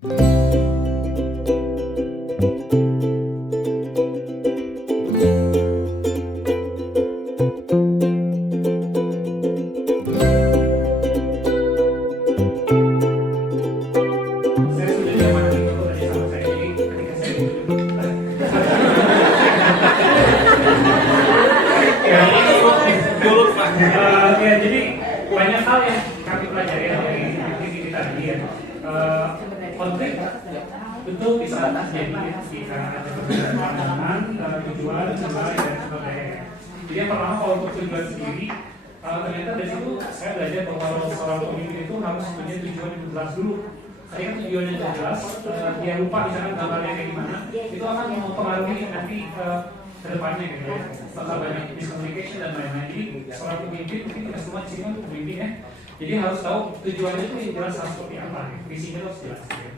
Ya, jadi banyak hal yang kami pelajari dari aktiviti tadi ya. Konflik betul bisa terjadi karena ada perbedaan pandangan, tujuan, nilai dan sebagainya. Jadi yang pertama kalau untuk tujuan sendiri, ternyata dari situ saya belajar bahwa seorang pemimpin itu harus punya tujuan yang jelas dulu. Tadi kan tujuannya sudah jelas, dia lupa misalkan gambarnya kayak gimana, itu akan mempengaruhi nanti kedepannya gitu ya. Setelah banyak miscommunication dan lain-lain. Jadi seorang pemimpin mungkin tidak semua di sini untuk pemimpin ya. Jadi harus tahu tujuannya itu yang jelas seperti apa, visinya harus jelas. Ya.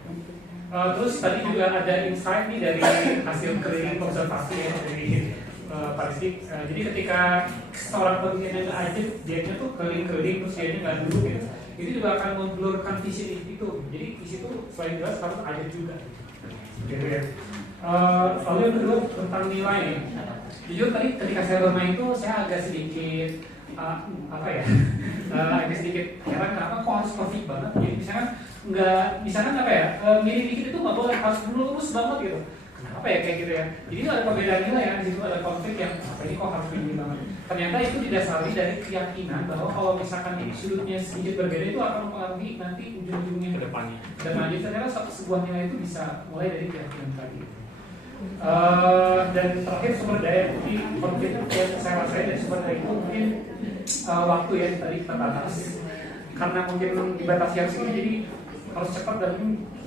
Terus tadi juga ada insight nih dari hasil keliling observasi ya dari Pak Rizky. Jadi ketika seorang pemimpin yang aja dia tuh keliling-keliling terus dia nggak duduk gitu, itu juga akan memblurkan visi itu. Jadi visi itu selain jelas harus ada juga. Gitu ya. Lalu yang kedua tentang nilai. Jujur tadi ketika saya bermain itu saya agak sedikit agak sedikit heran kenapa kok harus perfect banget. Jadi misalkan apa ya, milih dikit itu nggak boleh, harus lurus banget gitu. Kenapa ya kayak gitu ya? Jadi itu ada perbedaan nilai ya, di situ ada konflik yang apa ini kok harus begini banget. Ternyata itu didasari dari keyakinan bahwa kalau misalkan ini sudutnya sedikit berbeda itu akan mempengaruhi nanti ujung-ujungnya ke depannya. Dan lanjut ternyata sebuah nilai itu bisa mulai dari keyakinan tadi. Dan terakhir sumber daya. Jadi konflik yang saya rasain dari sumber daya itu mungkin waktu ya tadi terbatas. Karena mungkin dibatasi yang segini jadi harus cepat dan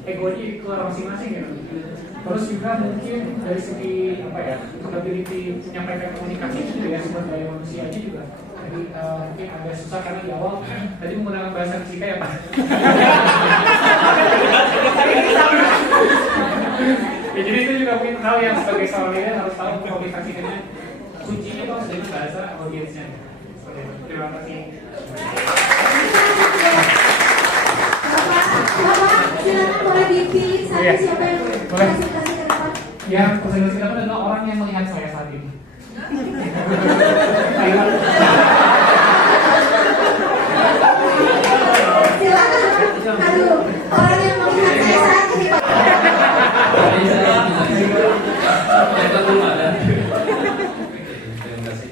egonya keluar masing-masing gitu. Terus juga mungkin dari segi capability menyampaikan komunikasi juga ya, sumber daya manusianya juga. Jadi mungkin agak susah karena di awal tadi menggunakan bahasa fisika ya Pak. Ya, jadi itu juga mungkin hal yang sebagai seorang leader harus tahu komunikasinya. Kuncinya itu harus dengan bahasa audiensnya. Terima kasih. Bapak, silakan boleh dipilih siapa yang presentasi ke depan. Yang presentasi ke depan adalah orang yang melihat saya saat ini. Silakan. Aduh, orang yang melihat saya saat ini Pak. Terima kasih.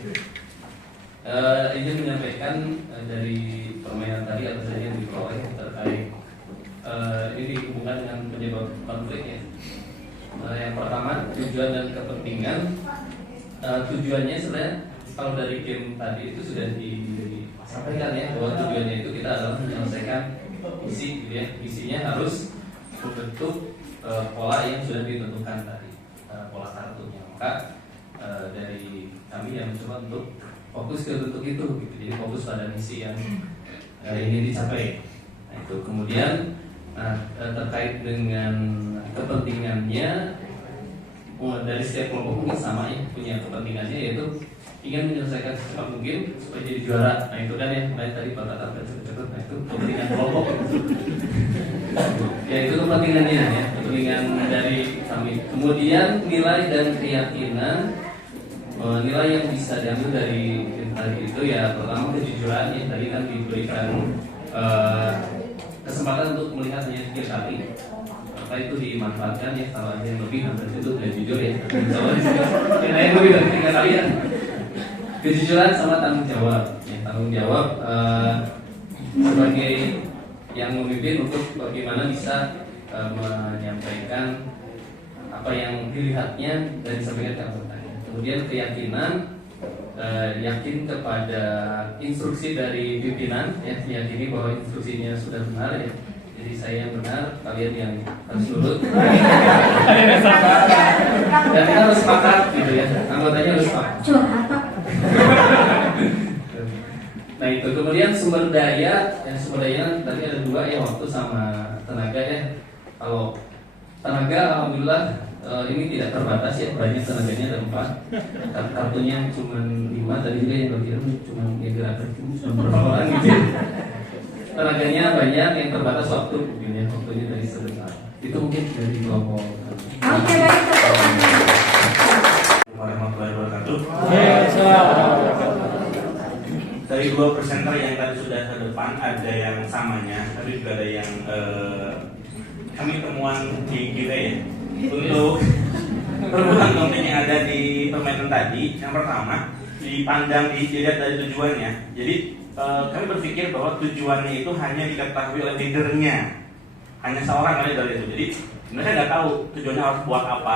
Ingin menyampaikan dari permainan tadi apa saja yang diperoleh terkait ini dihubungkan dengan penyebab konflik ya. Yang pertama tujuan dan kepentingan. Tujuannya sebenarnya kalau dari game tadi itu sudah disampaikan ya bahwa tujuannya itu kita adalah menyelesaikan misi, gitu ya. Misinya harus membentuk pola yang sudah ditentukan tadi, pola kartunya. Maka dari kami yang mencoba untuk fokus ke bentuk itu, gitu. Jadi fokus pada misi yang ingin dicapai. Nah, itu kemudian terkait dengan kepentingannya dari setiap kelompok mungkin sama ya, punya kepentingannya yaitu ingin menyelesaikan secepat mungkin supaya jadi juara. Nah itu kan yang tadi Pak Tata cepet-cepet. Nah itu kepentingan kelompok. Ya itu kepentingannya ya, kepentingan dari kami. Kemudian nilai dan keyakinan. Nilai yang bisa diambil dari tadi itu ya pertama kejujuran ya, tadi kan diberikan kesempatan untuk melihat hanya 3 kali. Maka itu dimanfaatkan ya, kalau ada yang lebih hampir itu dan jujur ya. Yang lain lebih dari 3 kali ya. Kejujuran sama tanggung jawab. Ya, tanggung jawab sebagai yang memimpin untuk bagaimana bisa menyampaikan apa yang dilihatnya dan disampaikan ke anggotanya. Kemudian keyakinan, yakin kepada instruksi dari pimpinan, ya, meyakini bahwa instruksinya sudah benar ya. Jadi saya yang benar, kalian yang harus nurut. Dan kita harus sepakat gitu ya, anggotanya harus sepakat. Nah itu kemudian sumber daya tadi ada 2 ya, waktu sama tenaga ya. Kalau tenaga alhamdulillah ini tidak terbatas ya, banyak tenaganya ada 4. Kartunya cuma 5 tadi juga yang bagian cuma yang gerakan cuma berapa orang gitu. Tenaganya banyak, yang terbatas waktu mungkin ya, waktunya dari sebentar. Itu dua presenter yang tadi sudah ke depan, ada yang samanya, tapi juga ada yang kami temuan di kita ya untuk perbuatan konflik yang ada di permainan tadi. Yang pertama, dipandang dilihat dari tujuannya. Jadi kami berpikir bahwa tujuannya itu hanya diketahui oleh leadernya, hanya seorang leader itu. Jadi sebenarnya nggak tahu tujuannya harus buat apa.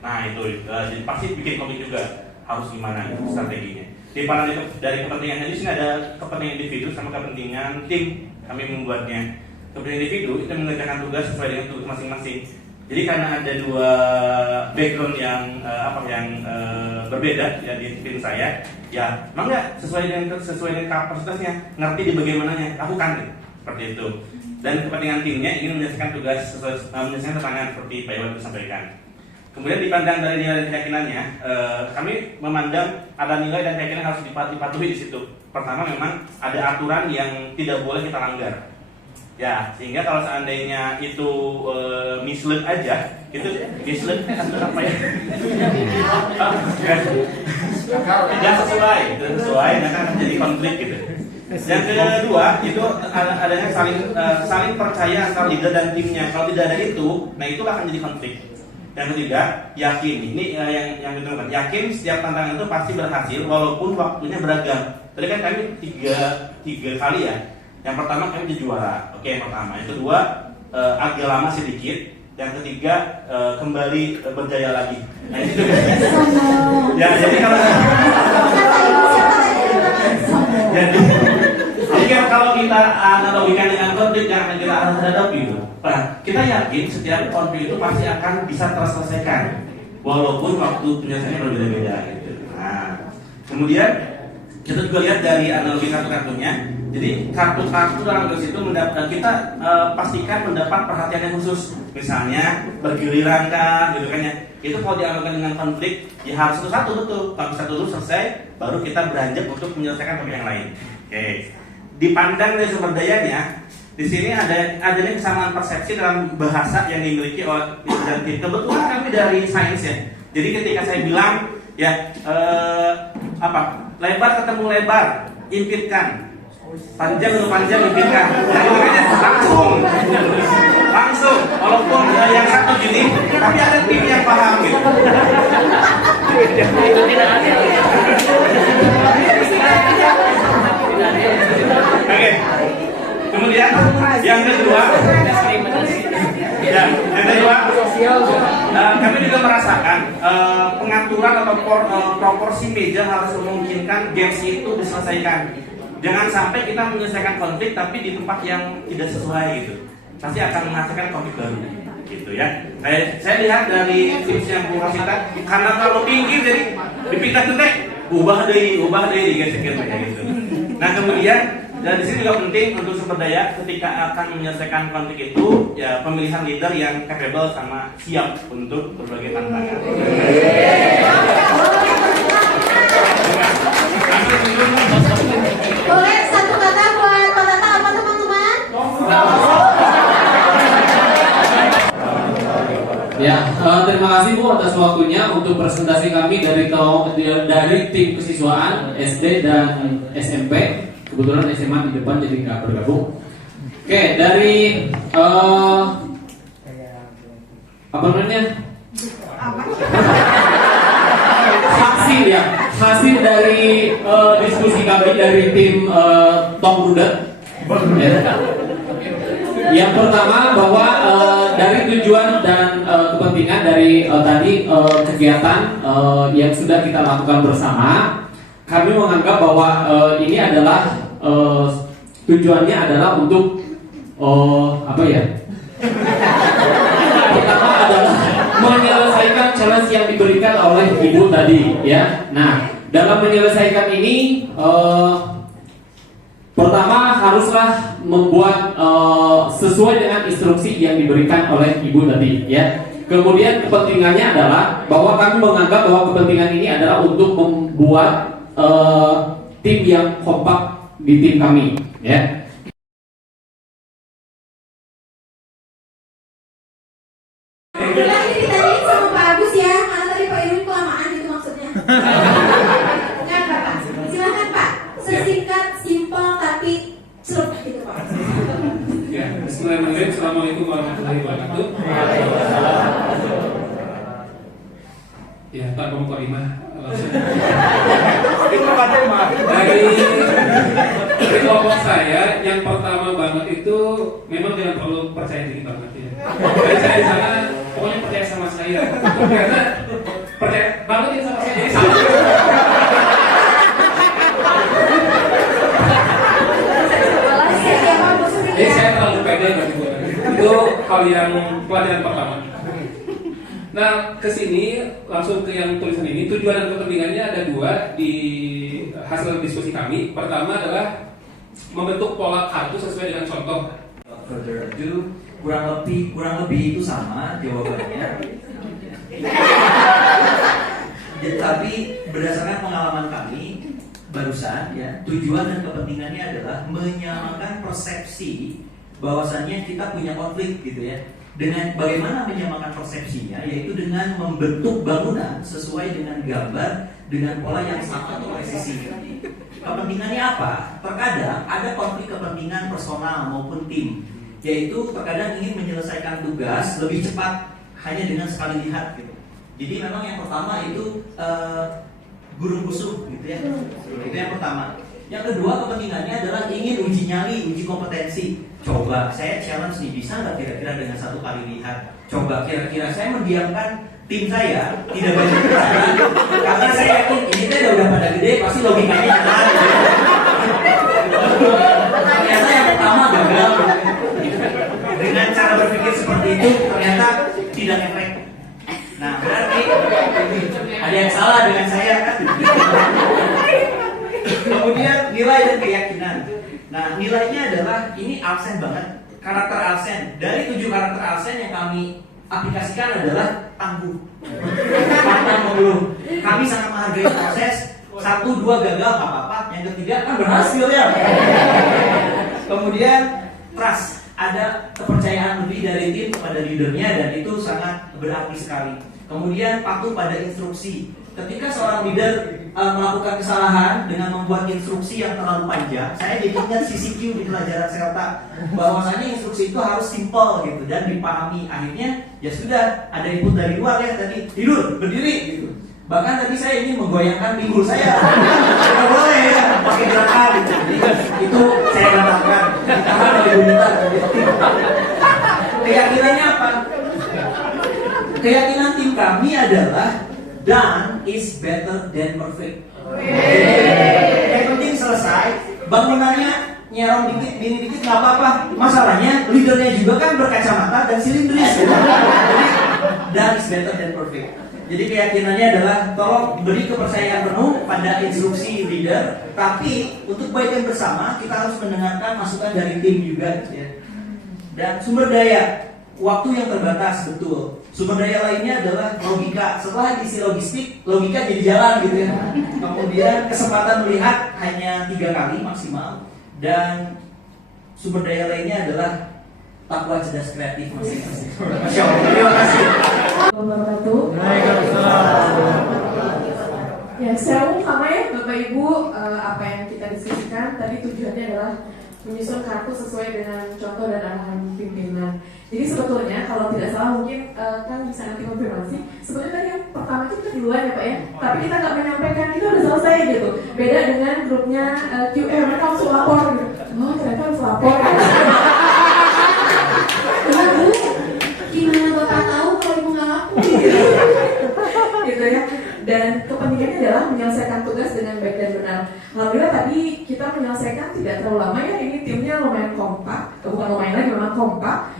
Nah itu jadi pasti bikin konflik juga, harus gimana strateginya. Dipandang dari kepentingannya, di sini ada kepentingan individu sama kepentingan tim. Kami membuatnya kepentingan individu itu mengerjakan tugas sesuai dengan tugas masing-masing. Jadi karena ada dua background yang berbeda ya di tim saya, ya memang nggak sesuai dengan kapasitasnya, ngerti di bagaimananya, lakukan gitu. Seperti itu. Dan kepentingan timnya ingin menyelesaikan tugas menyelesaikan tantangan seperti Pak Iwan sampaikan. Kemudian dipandang dari nilai dan keyakinannya, kami memandang ada nilai dan keyakinan harus dipatuhi di situ. Pertama memang ada aturan yang tidak boleh kita langgar. Ya, sehingga kalau seandainya itu mislead aja, itu mislead apa ya? Tidak sesuai, nah kan jadi konflik gitu. Yang kedua itu adanya saling percaya antara leader dan timnya. Kalau tidak ada itu, nah itu akan jadi konflik. Yang ketiga, yakin. Ini yang ditemukan. Yakin setiap tantangan itu pasti berhasil walaupun waktunya beragam. Tadi kan kami tiga kali ya. Yang pertama kami jadi juara. Oke, yang pertama. Yang kedua agak lama sedikit. Yang ketiga kembali berjaya lagi. Nah, itu ya, jadi kalau jadi kalau kita analogikan dengan konflik yang akan kita hadapi itu, nah, kita yakin setiap konflik itu pasti akan bisa terselesaikan walaupun waktu penyelesaiannya berbeda-beda gitu. Nah, kemudian kita juga lihat dari analogi kartu-kartunya. Jadi kartu-kartu dalam garis itu kita pastikan mendapat perhatian yang khusus. Misalnya bergiliran kan, gitu kan ya. Itu kalau dianalogikan dengan konflik, ya harus satu-satu betul. Kalau satu dulu selesai, baru kita beranjak untuk menyelesaikan topik yang lain. Oke. Dipandang dari sumber dayanya, di sini adanya kesamaan persepsi dalam bahasa yang dimiliki oleh dan tim. Kebetulan kami dari sains ya. Jadi ketika saya bilang ya lebar ketemu lebar, impitkan. Panjang ketemu panjang, impitkan. Jadi makanya langsung walaupun yang satu gini, tapi ada tim yang paham gitu. Itu tidak ada. Oke. Kemudian yang kedua, kami juga merasakan pengaturan atau proporsi meja harus memungkinkan games itu diselesaikan. Jangan sampai kita menyelesaikan konflik tapi di tempat yang tidak sesuai gitu. Pasti akan menghasilkan konflik baru gitu ya. Saya lihat dari tips yang Bu Rosita, karena terlalu tinggi jadi dipindah detek, ubah deh digeser gitu. Nah kemudian dan di sini juga penting untuk sumber daya ketika akan menyelesaikan konflik itu ya pemilihan leader yang capable sama siap untuk berbagai tantangan. Boleh satu kata buat Pak Tata apa teman-teman? Ya, terima kasih Bu atas waktunya untuk presentasi kami dari tim kesiswaan SD dan SMP. Kebetulan SMA di depan jadi nggak bergabung. Oke, dari apa namanya? Hasil dari diskusi kami dari tim Tom Ruder. Yang pertama bahwa dari tujuan dan kepentingan dari tadi kegiatan yang sudah kita lakukan bersama, kami menganggap bahwa ini adalah tujuannya adalah untuk apa ya? Pertama adalah menyelesaikan challenge yang diberikan oleh Ibu tadi, ya. Nah, dalam menyelesaikan ini, pertama haruslah membuat sesuai dengan instruksi yang diberikan oleh Ibu tadi, ya. Kemudian kepentingannya adalah bahwa kami menganggap bahwa kepentingan ini adalah untuk membuat tim yang kompak di tim kami, ya. Bilang ini ditanyain sama Pak Agus ya, karena tadi Pak Irwin kelamaan gitu maksudnya. Enggak Pak, silakan Pak, sesingkat simpel Assalamualaikum warahmatullahi wabarakatuh. Ya, tanpa mukadimah langsung. Dari kelompok saya, yang pertama banget itu memang jangan terlalu percaya diri banget ya. Jadi saya di sana pokoknya percaya sama saya. Karena percaya banget ya sama saya. Jadi sama. Jadi saya terlalu pede bagi gue. Itu hal yang pelajaran pertama. Nah, kesini langsung ke yang tulisan ini. Tujuan dan kepentingannya ada dua di hasil diskusi kami. Pertama adalah membentuk pola kartu sesuai dengan contoh. Further ado, kurang lebih itu sama jawabannya. Tapi berdasarkan pengalaman kami barusan ya, tujuan dan kepentingannya adalah menyamakan persepsi bahwasannya kita punya konflik gitu ya. Dengan bagaimana menyamakan persepsinya, yaitu dengan membentuk bangunan sesuai dengan gambar dengan pola yang sama oleh sisi. Kepentingannya apa? Terkadang ada konflik kepentingan personal maupun tim, yaitu terkadang ingin menyelesaikan tugas lebih cepat hanya dengan sekali lihat gitu. Jadi memang yang pertama itu gurung busuk gitu ya. Itu yang pertama. Yang kedua kepentingannya adalah ingin uji nyali, uji kompetensi. Coba saya challenge nih, bisa nggak kira-kira dengan satu kali lihat? Coba kira-kira saya mendiamkan tim saya tidak banyak gerak, karena saya yakin ini teh udah pada gede, pasti logikanya jalan. Ternyata yang pertama gagal. Dengan cara berpikir seperti itu ternyata tidak efektif. Nah berarti ada yang salah dengan saya kan? Kemudian nilai dan keyakinan. Nah nilainya adalah ini absen banget. Karakter absen. Dari 7 karakter absen yang kami aplikasikan adalah tangguh, pantang mengeluh. Kami sangat menghargai proses. 1, 2 gagal nggak apa-apa. Yang ketiga kan berhasil ya. Kemudian trust. Ada kepercayaan lebih dari tim kepada leadernya dan itu sangat berarti sekali. Kemudian patuh pada instruksi. Ketika seorang leader melakukan kesalahan dengan membuat instruksi yang terlalu panjang, saya jadi ingat CCQ di pelajaran Selta bahwasanya instruksi itu harus simple gitu dan dipahami. Akhirnya ya sudah ada input dari luar ya tadi tidur berdiri gitu. Bahkan tadi saya ingin menggoyangkan pinggul saya, nggak boleh ya pakai gerakan gitu. Jadi, itu saya batalkan. Ditahan oleh Bunita. Keyakinannya apa? Keyakinan tim kami adalah done is better than perfect. Yang penting selesai, bangunannya nyerong dikit, gini dikit nggak apa-apa. Masalahnya leadernya juga kan berkacamata dan silindris. Jadi done is better than perfect. Jadi keyakinannya adalah tolong beri kepercayaan penuh pada instruksi leader, tapi untuk kebaikan bersama kita harus mendengarkan masukan dari tim juga ya. Dan sumber daya, waktu yang terbatas betul. Sumber daya lainnya adalah logika. Setelah diisi logistik, logika jadi jalan gitu ya. Kemudian kesempatan melihat hanya 3 kali maksimal. Dan sumber daya lainnya adalah takwa cerdas kreatif masing-masing. Masya Allah, terima kasih. Ya, secara umum sama ya Bapak Ibu, apa yang kita diskusikan tadi tujuannya adalah menyusun kartu sesuai dengan contoh dan arahan pimpinan. Jadi sebetulnya kalau tidak salah mungkin kan bisa nanti konfirmasi. Sebetulnya tadi yang pertama itu kita duluan ya Pak ya, tapi kita nggak menyampaikan itu udah selesai gitu. Beda dengan grupnya QM, mereka harus lapor gitu. Oh ternyata harus lapor. Gimana Bapak tahu kalau Ibu nggak laku? Gitu ya. Dan kepentingannya adalah menyelesaikan tugas dengan baik dan benar. Alhamdulillah tadi kita menyelesaikan tidak terlalu lama ya. Ini timnya lumayan kompak, bukan lumayan lagi, memang kompak.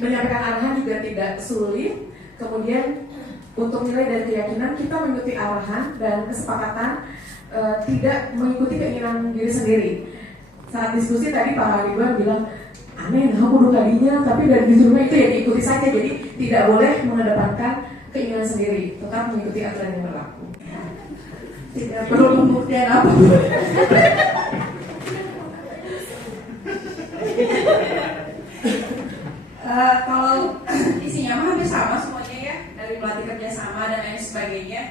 Menyampaikan arahan juga tidak sulit. Kemudian untuk nilai dan keyakinan kita mengikuti arahan dan kesepakatan tidak mengikuti keinginan diri sendiri. Saat diskusi tadi Pak Ridwan bilang aneh, aku kadinya, tapi dari disuruhnya itu ya diikuti saja. Jadi tidak boleh mengedepankan keinginan sendiri, tetap mengikuti aturan yang berlaku. Tidak perlu pembuktian apa. Kalau isinya mah hampir sama semuanya ya, dari melatih kerjasama dan lain sebagainya.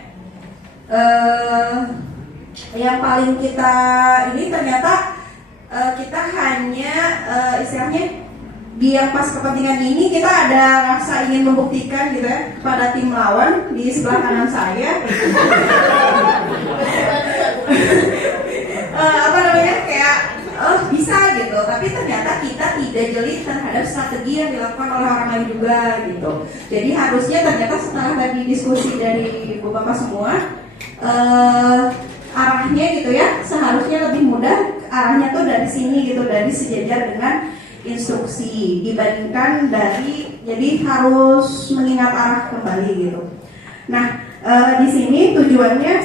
Yang paling kita ini ternyata kita hanya istilahnya di yang pas kepentingan ini kita ada rasa ingin membuktikan gitu ya kepada tim lawan di sebelah kanan saya. Kayak bisa gitu, tapi ternyata kita tidak jeli terhadap strategi yang dilakukan oleh orang lain juga gitu. Jadi harusnya ternyata setelah tadi diskusi dari Bapak semua, arahnya gitu ya, seharusnya lebih mudah arahnya tuh dari sini gitu, dari sejajar dengan instruksi dibandingkan dari, jadi harus mengingat arah kembali gitu. Nah, di sini tujuannya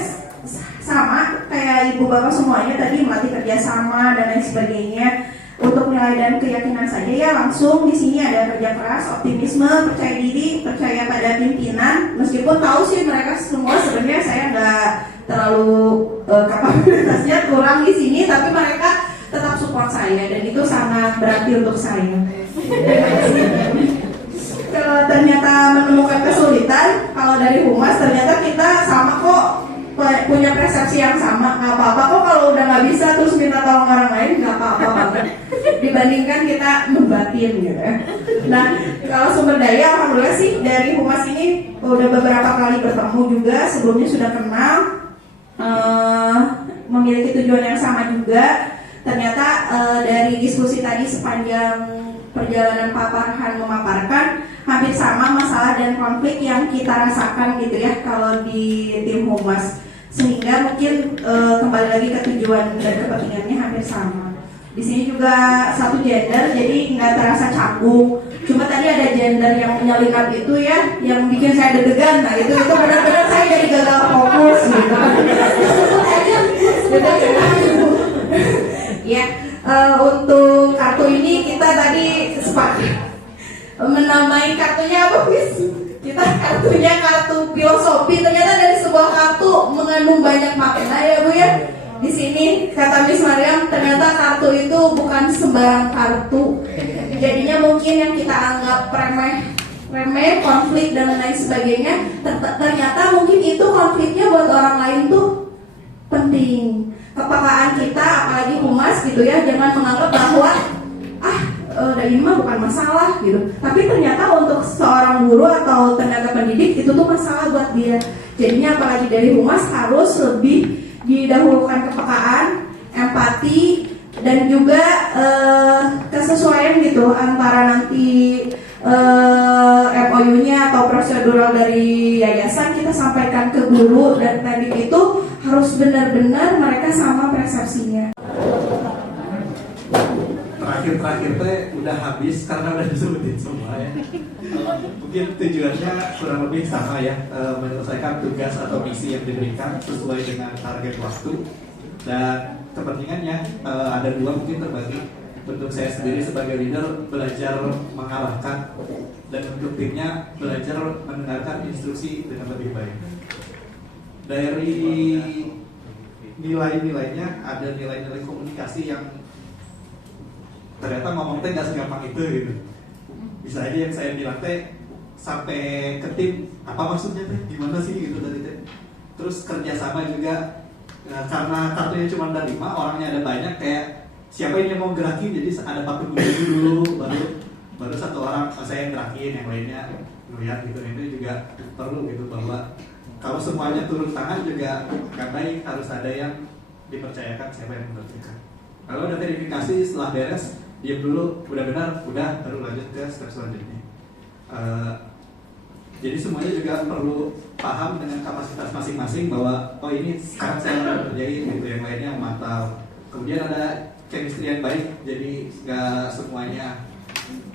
sama kayak ibu bapak semuanya tadi, melatih kerjasama dan lain sebagainya. Untuk nilai dan keyakinan saja ya, langsung di sini ada kerja keras, optimisme, percaya diri, percaya pada pimpinan. Meskipun tahu sih mereka semua sebenarnya saya nggak terlalu kapasitasnya kurang di sini, tapi mereka tetap support saya dan itu sangat berarti untuk saya. Kalau ternyata menemukan kesulitan, kalau dari humas ternyata kita sama kok, punya persepsi yang sama, nggak apa-apa kok kalau udah nggak bisa terus minta tolong orang lain, nggak apa-apa banget dibandingkan kita membatin gitu ya. Nah, kalau sumber daya alhamdulillah sih dari humas ini udah beberapa kali bertemu juga, sebelumnya sudah kenal, memiliki tujuan yang sama juga. Ternyata dari diskusi tadi sepanjang perjalanan Pak Farhan memaparkan hampir sama masalah dan konflik yang kita rasakan gitu ya kalau di tim humas, sehingga mungkin kembali lagi ke tujuan dan kepentingannya hampir sama. Di sini juga satu gender, jadi nggak terasa canggung. Cuma tadi ada gender yang menyelikat itu ya, yang bikin saya deg-degan. Nah itu benar-benar saya jadi gagal fokus gitu. Ya, untuk kartu ini kita tadi sepakat menamai kartunya apa, Miss? Kita kartunya kartu filosofi. Ternyata dari sebuah kartu mengandung banyak makna ya Bu ya. Di sini kata Miss Mariam, ternyata kartu itu bukan sembarang kartu. Jadinya mungkin yang kita anggap remeh, konflik dan lain sebagainya, ternyata mungkin itu konfliknya buat orang lain tuh penting. Kepekaan kita, apalagi humas gitu ya, jangan menganggap bahwa ini mah bukan masalah gitu. Tapi ternyata untuk seorang guru atau tenaga pendidik itu tuh masalah buat dia. Jadinya apalagi dari humas harus lebih didahulukan kepekaan, empati, dan juga kesesuaian gitu antara nanti MOU-nya atau prosedural dari yayasan kita sampaikan ke guru dan pendidik itu harus benar-benar mereka sama persepsinya. Terakhir teh udah habis karena udah disebutin semua ya. Mungkin tujuannya kurang lebih sama ya, menyelesaikan tugas atau misi yang diberikan sesuai dengan target waktu, dan kepentingannya ada dua mungkin terbagi. Untuk saya sendiri sebagai leader belajar mengalahkan, dan untuk timnya belajar mendengarkan instruksi dengan lebih baik. Dari nilai-nilainya ada nilai-nilai komunikasi yang ternyata ngomong teh nggak segampang itu gitu. Bisa aja yang saya bilang teh sampai ke tim apa maksudnya teh gimana sih gitu tadi teh. Terus kerjasama juga karena kartunya cuma ada 5, orangnya ada banyak, kayak siapa yang mau gerakin, jadi ada patung dulu baru satu orang saya yang gerakin, yang lainnya ngeliat gitu. Itu juga perlu gitu, bahwa kalau semuanya turun tangan juga nggak baik, harus ada yang dipercayakan siapa yang mengerjakan. Kalau ada verifikasi setelah beres, diam dulu, udah benar, udah baru lanjut ke step selanjutnya. Jadi semuanya juga perlu paham dengan kapasitas masing-masing, bahwa oh ini sekarang saya kerjain gitu, yang lainnya memantau. Kemudian ada chemistry yang baik, jadi nggak semuanya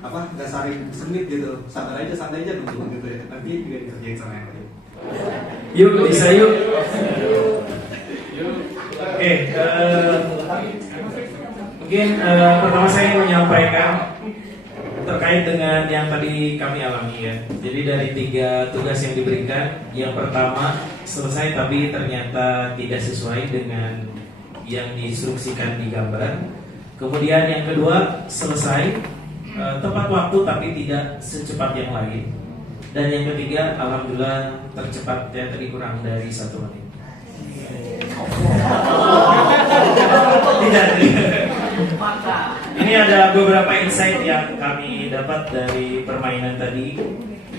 nggak saling sengit gitu, santai aja nunggu gitu ya, nanti juga dikerjain sama yang lain. Yuk, bisa yuk. Oke, mungkin pertama saya menyampaikan terkait dengan yang tadi kami alami ya. Jadi dari 3 tugas yang diberikan, yang pertama selesai tapi ternyata tidak sesuai dengan yang diinstruksikan di gambar. Kemudian yang kedua selesai tepat waktu tapi tidak secepat yang lain. Dan yang ketiga alhamdulillah tercepat ya, tadi kurang dari 1 menit. Tidak. Ini ada beberapa insight yang kami dapat dari permainan tadi.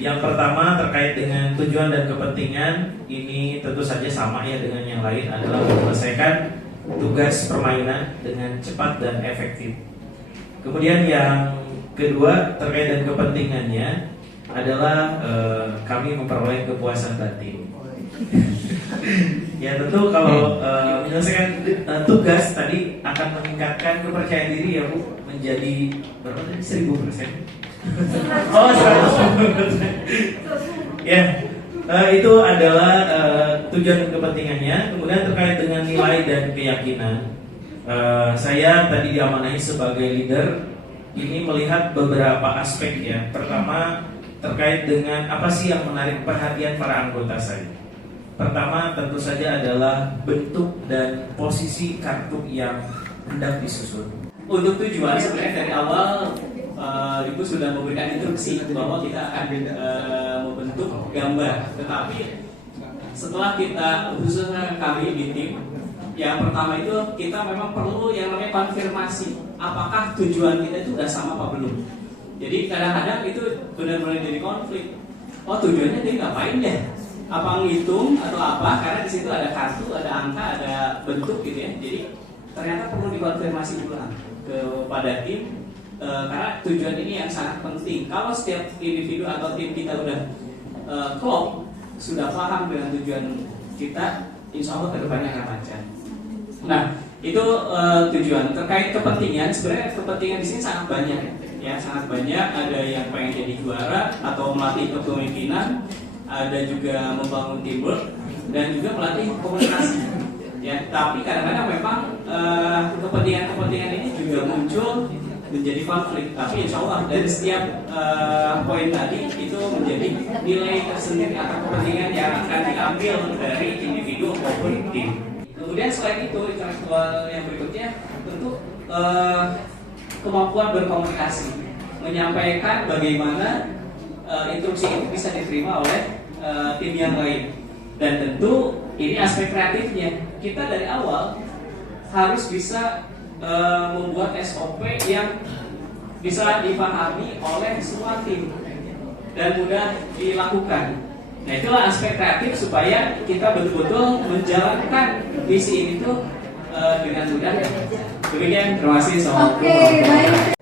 Yang pertama terkait dengan tujuan dan kepentingan. Ini tentu saja sama ya dengan yang lain, adalah menyelesaikan tugas permainan dengan cepat dan efektif. Kemudian yang kedua terkait dengan kepentingannya adalah kami memperoleh kepuasan batin. Ya tentu kalau menyelesaikan tugas tadi akan meningkatkan kepercayaan diri ya Bu, menjadi berapa tadi 1000%. Oh 100%. Ya, itu adalah tujuan dan kepentingannya. Kemudian terkait dengan nilai dan keyakinan, saya tadi diamanahi sebagai leader ini melihat beberapa aspek ya. Pertama terkait dengan apa sih yang menarik perhatian para anggota saya. Pertama tentu saja adalah bentuk dan posisi kartu yang hendak disusun. Untuk tujuan sebenarnya dari awal Ibu sudah memberikan instruksi bahwa kita akan membentuk gambar. Tetapi setelah kita, khususnya kami di tim, yang pertama itu kita memang perlu yang namanya konfirmasi apakah tujuan kita itu sudah sama apa belum. Jadi kadang-kadang itu benar-benar jadi konflik. Oh tujuannya dia ngapain ya? Apa ngitung atau apa? Karena di situ ada kartu, ada angka, ada bentuk gitu ya. Jadi ternyata perlu dikonfirmasi ulang kepada tim. Karena tujuan ini yang sangat penting. Kalau setiap individu atau tim kita udah klop, sudah paham dengan tujuan kita, insya Allah kedepannya akan lancar. Nah, itu tujuan. Terkait kepentingan, sebenarnya kepentingan di sini sangat banyak, ya sangat banyak. Ada yang pengen jadi juara atau melatih kepemimpinan, ada juga membangun teamwork dan juga melatih komunikasi. Ya, tapi kadang-kadang memang kepentingan-kepentingan ini juga muncul menjadi konflik, tapi insya Allah dari setiap poin tadi itu menjadi nilai tersendiri atau kepentingan yang akan diambil dari individu maupun tim. Kemudian selain itu intelektual yang berikutnya tentu kemampuan berkomunikasi, menyampaikan bagaimana instruksi itu bisa diterima oleh tim yang lain. Dan tentu ini aspek kreatifnya, kita dari awal harus bisa membuat SOP yang bisa dipahami oleh semua tim dan mudah dilakukan. Nah itulah aspek kreatif supaya kita betul-betul menjalankan misi ini tuh dengan mudah. Demikian, terima kasih. Oke, baik.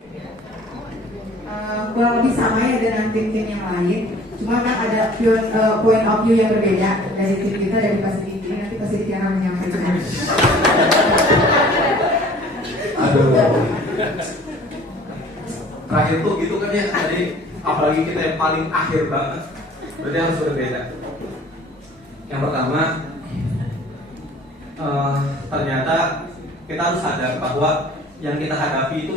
Kurang lebih sama ya dengan tim-tim yang lain. Cuma kan ada point of view yang berbeda dari tim kita dari Pasifik. Nanti Pasifik akan menyampaikan. Aduh. Terakhir tuh gitu kan ya, jadi apalagi kita yang paling akhir banget, berarti harus berbeda. Yang pertama, ternyata kita harus sadar bahwa yang kita hadapi itu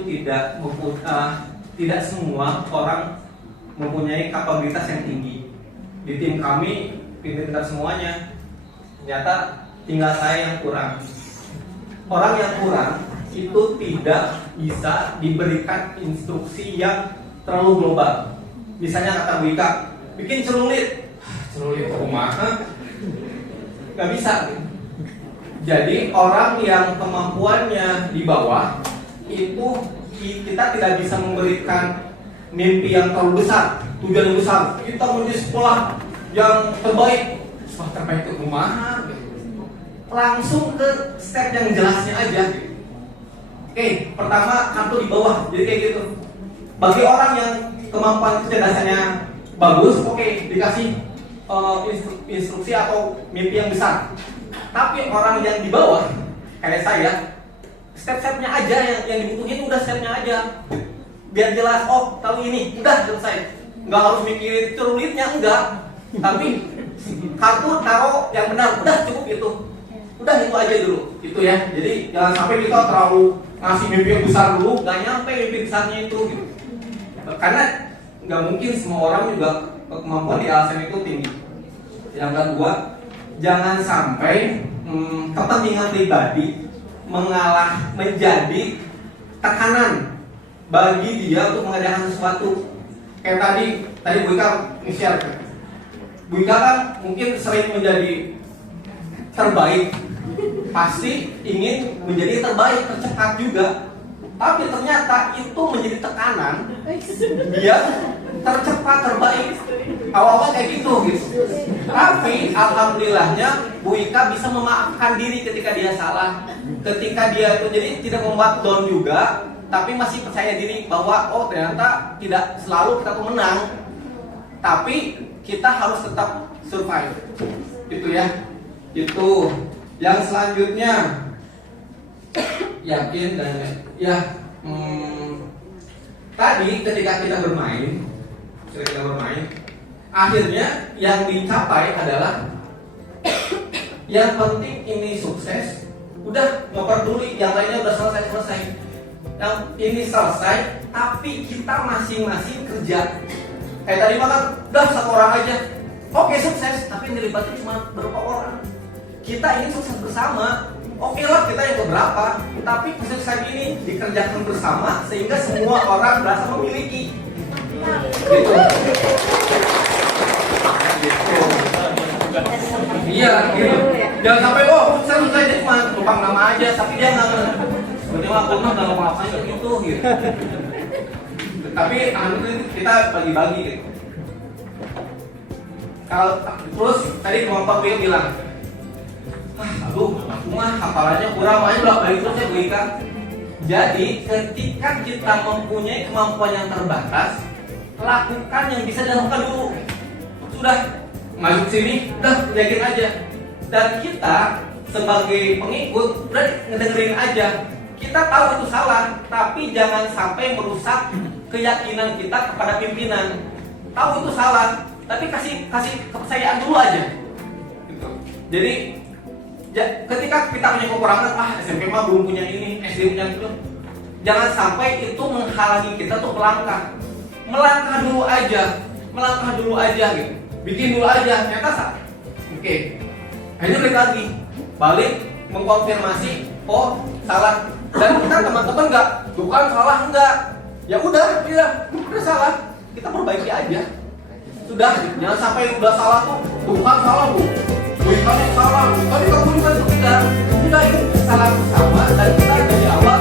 tidak semua orang mempunyai kapabilitas yang tinggi. Di tim kami, pintar semuanya. Ternyata tinggal saya yang kurang. Orang yang kurang itu tidak bisa diberikan instruksi yang terlalu global. Misalnya kata Bu Ika, bikin celurit rumah, nggak bisa. Jadi orang yang kemampuannya di bawah itu kita tidak bisa memberikan mimpi yang terlalu besar, tujuan yang besar. Kita menuju sekolah yang terbaik, sekolah terbaik itu rumah. Langsung ke step yang jelasnya aja. Oke, pertama kartu di bawah, jadi kayak gitu. Bagi orang yang kemampuan kecerdasannya bagus, oke, dikasih instruksi atau mimpi yang besar. Tapi orang yang di bawah, kayak saya, step-stepnya aja yang dibutuhin udah stepnya aja. Biar jelas, oh kalau ini udah selesai. Nggak harus mikirin cerulitnya, enggak. Tapi kartu taruh yang benar, udah cukup itu. Udah itu aja dulu, itu ya. Jadi jangan sampai kita terlalu ngasih mimpi yang besar dulu, nggak nyampe mimpi besarnya itu gitu. Karena nggak mungkin semua orang juga kemampuan di LSM itu tinggi. Yang kedua, jangan sampai kepentingan pribadi menjadi tekanan bagi dia untuk mengerjakan sesuatu. Kayak tadi Bu Ika nge-share. Bu Ika kan mungkin sering menjadi terbaik, pasti ingin menjadi terbaik, tercepat juga. Tapi ternyata itu menjadi tekanan biar tercepat terbaik. Awal-awal kayak gitu. Tapi alhamdulillahnya Bu Ika bisa memaafkan diri ketika dia salah, ketika dia jadi tidak membuat down juga, tapi masih percaya diri bahwa oh ternyata tidak selalu kita tuh menang, tapi kita harus tetap survive. Itu ya. Itu. Yang selanjutnya yakin dan ya tadi ketika kita bermain, akhirnya yang dicapai adalah yang penting ini sukses, udah nggak peduli yang lainnya udah selesai. Yang ini selesai, tapi kita masing-masing kerja. Kayak tadi makan, udah satu orang aja, oke sukses, tapi yang dilibatkan cuma beberapa orang. Kita ini sukses bersama. Oke lah kita yang keberapa, tapi kesuksesan ini dikerjakan bersama sehingga semua orang merasa memiliki. Gitu. Iya, gitu. Jangan sampai saya dia cuma numpang nama aja, tapi dia nggak. Sebenarnya aku mah nggak ngapa-ngapain gitu. Tapi kita bagi-bagi gitu. Kalau terus tadi kelompok dia bilang, aduh, aku mah hafalannya kurang, makanya bolak balik terus ya Bu Ika. Jadi ketika kita mempunyai kemampuan yang terbatas, lakukan yang bisa dilakukan dulu. Sudah masuk sini, udah yakin aja. Dan kita sebagai pengikut udah ngedengerin aja. Kita tahu itu salah, tapi jangan sampai merusak keyakinan kita kepada pimpinan. Tahu itu salah, tapi kasih kepercayaan dulu aja. Gitu. Jadi ya, ketika kita punya kekurangan, SMP mah belum punya ini, SD punya itu, jangan sampai itu menghalangi kita tuh melangkah dulu aja gitu, bikin dulu aja, ternyata salah. Oke, akhirnya balik mengkonfirmasi, oh salah, dan kita teman-teman bukan salah enggak, ya udah salah, kita perbaiki aja, sudah, jangan sampai udah salah bukan salah Bu. Bukan yang salah, tapi kamu juga tidak. Udah ini salah bersama dan kita dari awal